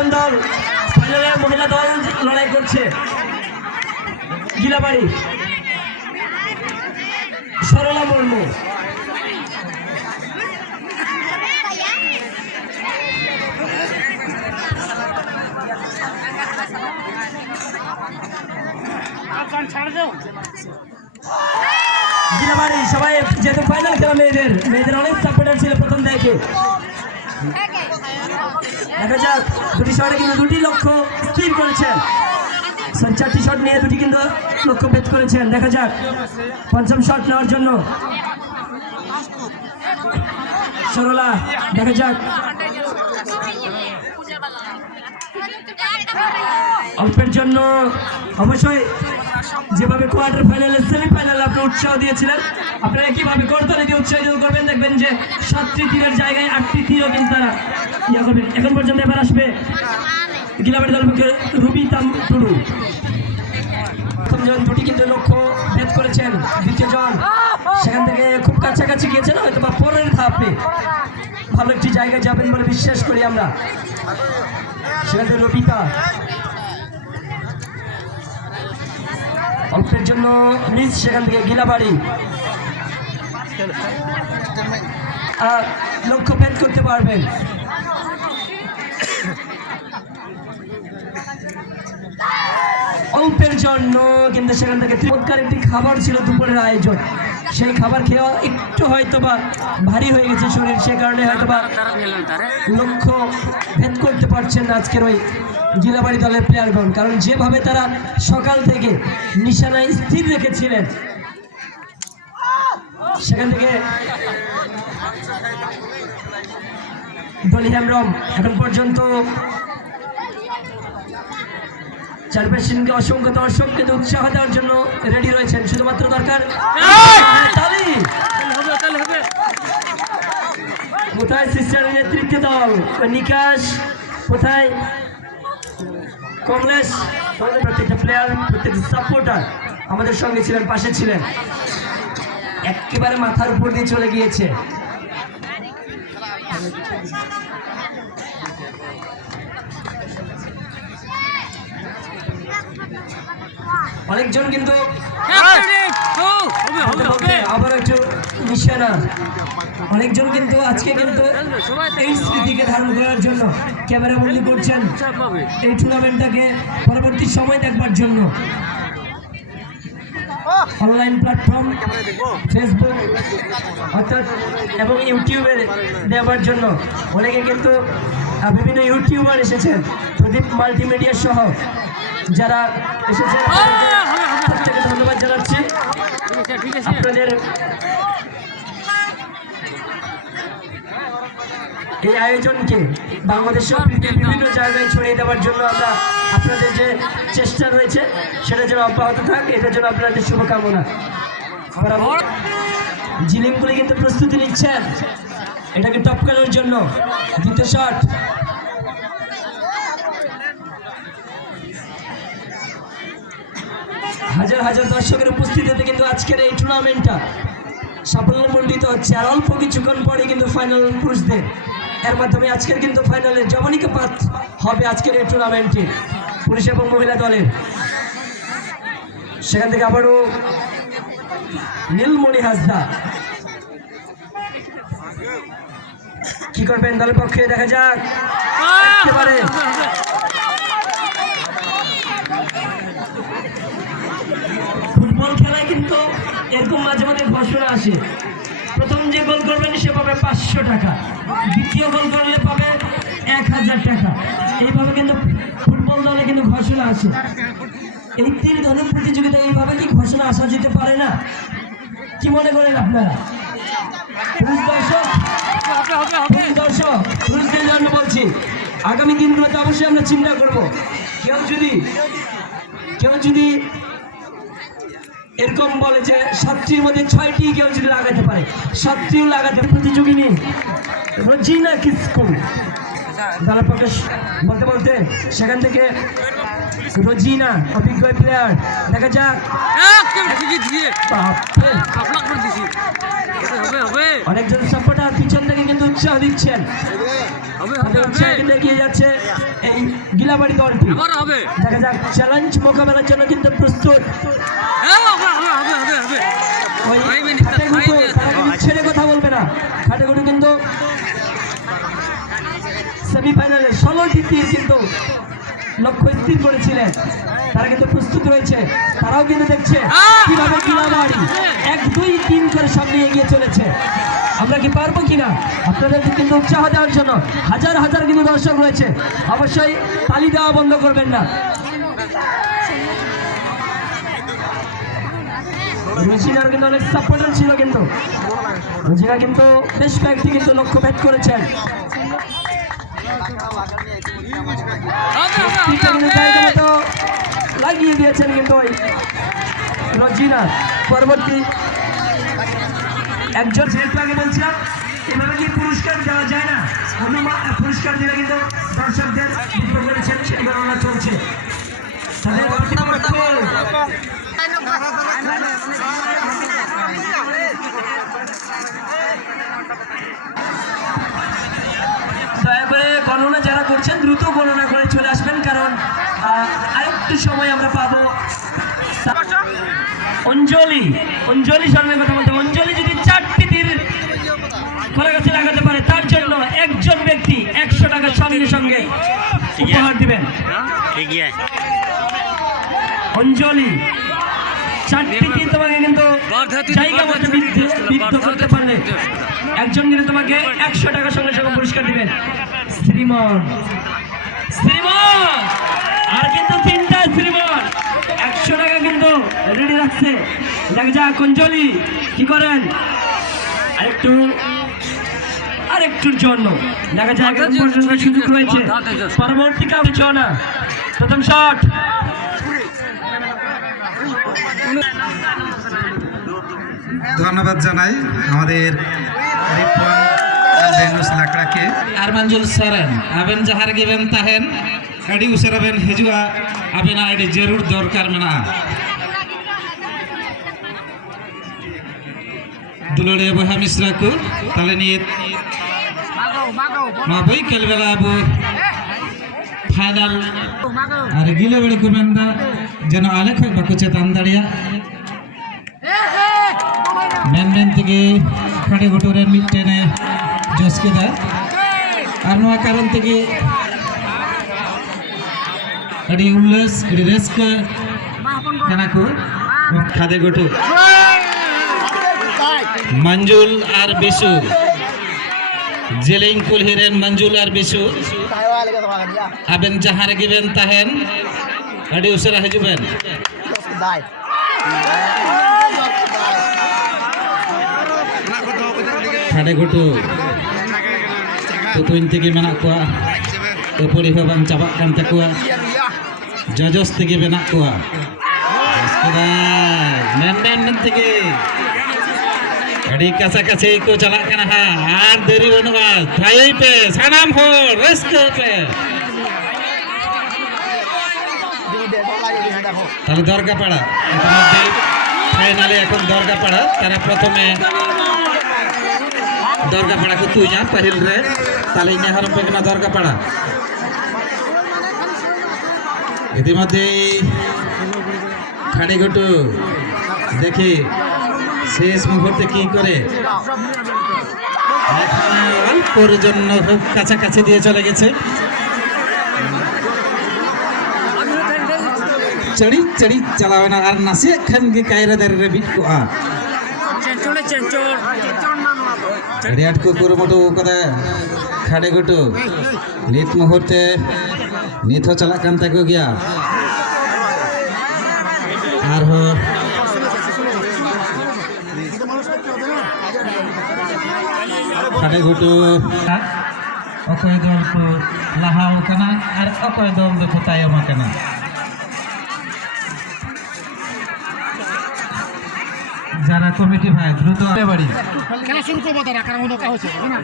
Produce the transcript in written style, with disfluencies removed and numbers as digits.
প্রথম দল ফাইনালে মহিলা দল লড়াই করছে। গিলাবাড়ি সরলা মুর্মু, গিলাবাড়ি সবাই যেহেতু ফাইনাল খেলা মেয়েদের অনেক সাপোর্টার ছিল প্রথম থেকে। দেখা যাক দুটি শটে কিন্তু দুটি লক্ষ্য স্থির করেছেন, 4টি শট নিয়ে দুটি কিন্তু লক্ষ্য ভেদ করেছেন। দেখা যাক পঞ্চম শট নেওয়ার জন্য সরলা, দেখা যাক অল্পের জন্য অবশ্যই যেভাবে কোয়ার্টার ফাইনালে সেমিফাইনালে আপনি উৎসাহ দিয়েছিলেন, আপনারা কিভাবে করতালি দিয়ে উৎসাহিত করবেন, দেখবেন যে 7টি তীরের জায়গায় 8টি তীরও কিন্তু তারা ইয়া করবেন। এখন পর্যন্ত এবার আসবে গিলাবাড়ি দল পক্ষে রুবি টুডু, প্রথমজন দুটি কিন্তু লক্ষ্য ভেদ করেছেন, দ্বিতীয় জন সেখান থেকে খুব কাছাকাছি গিয়েছেন, হয়তো বা পরের ধাপে ভালো একটি জায়গায় যাবেন বলে বিশ্বাস করি আমরা। সেখান থেকে রবিতা অল্পের জন্য মিস, সেখান থেকে গিলাবাড়ি লক্ষ্য ভেদ করতে পারবেন। অল্পের জন্য কিন্তু সেখান থেকে চমৎকার একটি খাবার ছিল দুপুরের আয়োজন, সেই খাবার খেয়ে একটু হয়তোবা ভারী হয়ে গেছে শরীর, সে কারণে হয়তোবা লক্ষ্য ভেদ করতে পারছেন না আজকের ওই গিলাবাড়ি দলের প্লেয়ারগণ, কারণ যেভাবে তারা সকাল থেকে নিশানায় স্থির রেখেছিলেন সেখান থেকে হেমব্রম এখন পর্যন্ত চারপাশকে অসংখ্য দর্শককে উৎসাহ দেওয়ার জন্য রেডি রয়েছেন, শুধুমাত্র দরকার তালি। কোথায় সিস্টারের নেতৃত্বে দল, নিকাশ কোথায় কমলেশ, প্রত্যেকটা প্লেয়ার প্রত্যেকটা সাপোর্টার আমাদের সঙ্গে ছিলেন, পাশে ছিলেন, একেবারে মাথার উপর দিয়ে চলে গিয়েছে। অনেকজন কিন্তু আবার একটু নিশানা, অনেকজন কিন্তু আজকে কিন্তু এই স্মৃতিকে ধারণ করার জন্য ক্যামেরা বন্দি করছেন, এই টুর্নামেন্টটাকে পরবর্তী সময় দেখবার জন্য অনলাইন প্ল্যাটফর্ম ফেসবুক অর্থাৎ এবং ইউটিউবে দেওয়ার জন্য অনেকে কিন্তু বিভিন্ন ইউটিউবার এসেছেন, প্রদীপ মাল্টিমিডিয়া সহ যারা এসেছেন প্রত্যেকে ধন্যবাদ জানাচ্ছি। আপনাদের এই আয়োজনকে বাংলাদেশের বিভিন্ন জায়গায় ছড়িয়ে দেওয়ার জন্য আমরা আপনাদের যে চেষ্টা রয়েছে সেটা যেন অব্যাহত থাক, এটার জন্য আপনাদের শুভকামনা। জিলিমগুলি কিন্তু প্রস্তুতি নিচ্ছেন এটাকে টপকানোর জন্য। দ্বিতীয় শট, হাজার হাজার দর্শকের উপস্থিতিতে কিন্তু আজকের এই টুর্নামেন্টটা সাফল্যমণ্ডিত হচ্ছে, আর অল্প কিছুক্ষণ পরে কিন্তু ফাইনাল পুরুষদের, এর মাধ্যমে আজকের কিন্তু ফাইনালে জবনিকাপাত হবে আজকের এই টুর্নামেন্টে পুরুষ এবং মহিলা দলের। সেখান থেকে আবারও নীলমণি হাসদা কি করবেন দলের পক্ষে, দেখা যাক। একেবারে ফুটবল খেলায় কিন্তু এরকম মাঝে মাঝে ঘোষণা আসে, প্রথম যে গোল করবেন সে পাবে 500 টাকা, দ্বিতীয় গোল করলে পাবে 1000 টাকা, এইভাবে কিন্তু ফুটবল দলে কিন্তু ঘোষণা আসে। এই 3 ধরনের প্রতিযোগিতা এইভাবে কি ঘোষণা আসা যেতে পারে না? কি মনে করেন আপনারা? দর্শক পুরুষদের জন্য বলছি, আগামী দিনগুলোতে অবশ্যই আমরা চিন্তা করব, কেউ যদি এরকম বলে যে 7টির মধ্যে 6টি কেউ যদি লাগাতে পারে, 7টিও লাগাতে প্রতিযোগিনী রোজিনা কিসকু দলের পক্ষে বলতে বলতে সেখান থেকে রোজিনা অভিজ্ঞ প্লেয়ার, দেখা যাক। অনেকজন সাপোর্টার পিছন থেকে কিন্তু উৎসাহ দিচ্ছেন, উৎসাহ কিন্তু এগিয়ে যাচ্ছে এই এই গিলাবাড়ি দলটি। দেখা যাক চ্যালেঞ্জ মোকাবেলার জন্য কিন্তু প্রস্তুত। ছেড়ে কথা বলবে না। খাটেগুটি কিন্তু সেমিফাইনালে 16টি তীর কিন্তু লক্ষ্য স্থির করেছিলেন। তারা কিন্তু প্রস্তুত রয়েছে। তারাও কিন্তু দেখছে কিভাবে গিলাবাড়ি 1-2-3 করে সামনে এগিয়ে চলেছে। আমরা কি পারবো কিনা আপনাদের কিন্তু উৎসাহ দেওয়ার জন্য হাজার হাজার কিন্তু দর্শক রয়েছে। অবশ্যই তালি দেওয়া বন্ধ করবেন না। রুজিনার কিন্তু অনেক সাপোর্টার ছিল, কিন্তু রুজিনা কিন্তু বেশ কয়েকটি কিন্তু লক্ষ্য ভেদ করেছেন। লাগিয়ে দিয়েছেন কিন্তু ওই রজিনা। পরবর্তী একজন ছেলেটাকে বলছিলাম এভাবে কি পুরস্কার দেওয়া যায় না? পুরস্কার দিলে কিন্তু দর্শকদের যুক্ত করেছেন, সেই গণনা চলছে। তাদের দয়া করে গণনা যারা করছেন দ্রুত গণনা করে চলে আসবেন, কারণ আরেকটু সময় আমরা পাবো। অঞ্জলি সামনে কথা বলতে, অঞ্জলি যদি 4টি তীর খোলা গাছে লাগাতে পারে তার জন্য একজন ব্যক্তি 100 টাকা সঙ্গে সঙ্গে উপহার দিবেন। অঞ্জলি 4টি তীর তোমাকে কিন্তু জায়গা মতো বিদ্ধ করতে পারলে একজন কিন্তু তোমাকে 100 টাকা সঙ্গে সঙ্গে পুরস্কার দিবেন। শ্রীমন আর কিন্তু 3টা শ্রীমন 100 টাকা কিন্তু রেডি রাখছে। দেখা যাক অঞ্জলি কি করেন। আরেকটুর জন্য দেখা যাক সুযোগ রয়েছে। পরবর্তী কাউন্ট প্রথম শট। ধন্যবাদ জানাই আমাদের লাকড়াকে। Armanjul Saran, aben jahar given tahen, adi usaraben hejua, aben adi jerur dorkar mena. Dulore boha misraku, talenit. Mabui kelbela abu final. Ari gile beri kumenda, jeno alek hok baku cetan daria. Men থেকে খাটে ঘটুরের মিটটেনে জসকে দেয়। আর নয়া কারণ থেকে আদি উল্লাস আদি রেস্কা কানাকো খাদে ঘটু মঞ্জুল আর বিশু জেলিং কুলহিরেন মঞ্জুল আর বিশু আবেন জাহার গিবেন তাহেন আদি উসরা হজুবেন Khade ঘটু tutuin tegi menak kuah tepuri bang cabak kan kuah jajos tegi menak kuah men tegi adi kasa ko jalak kana ha ar deri banua thai pe sanam hor raska pe তাহলে দরগাপাড়া ইতিমধ্যে ফাইনালে এখন দরগাপাড়া তারা প্রথমে Dargapara ko tunya pahil re তাহলে ইনি harm পেগনা Dargapara ইতিমধ্যে খাড়ি ঘটু দেখি শেষ মুহূর্তে কি করে অল্পর জন্য কাছাকাছি দিয়ে চলে গেছে चढ़ी चलावेना और नासे खन के कायरा दर रे बिट को आ चेंचोर चढ़ियाट को कुरुमटो कदा खाड़े गुटो नित मुहूर्ते नित हो चला कान तक गया और हो खाड़े गुटो अकोय दल को लाहाव कना और अकोय दल दो तायम कना যারা কমিটি ভাই দ্রুত বাড়ি খেলা শুরু করবো তারা কারণ ওটা হচ্ছে না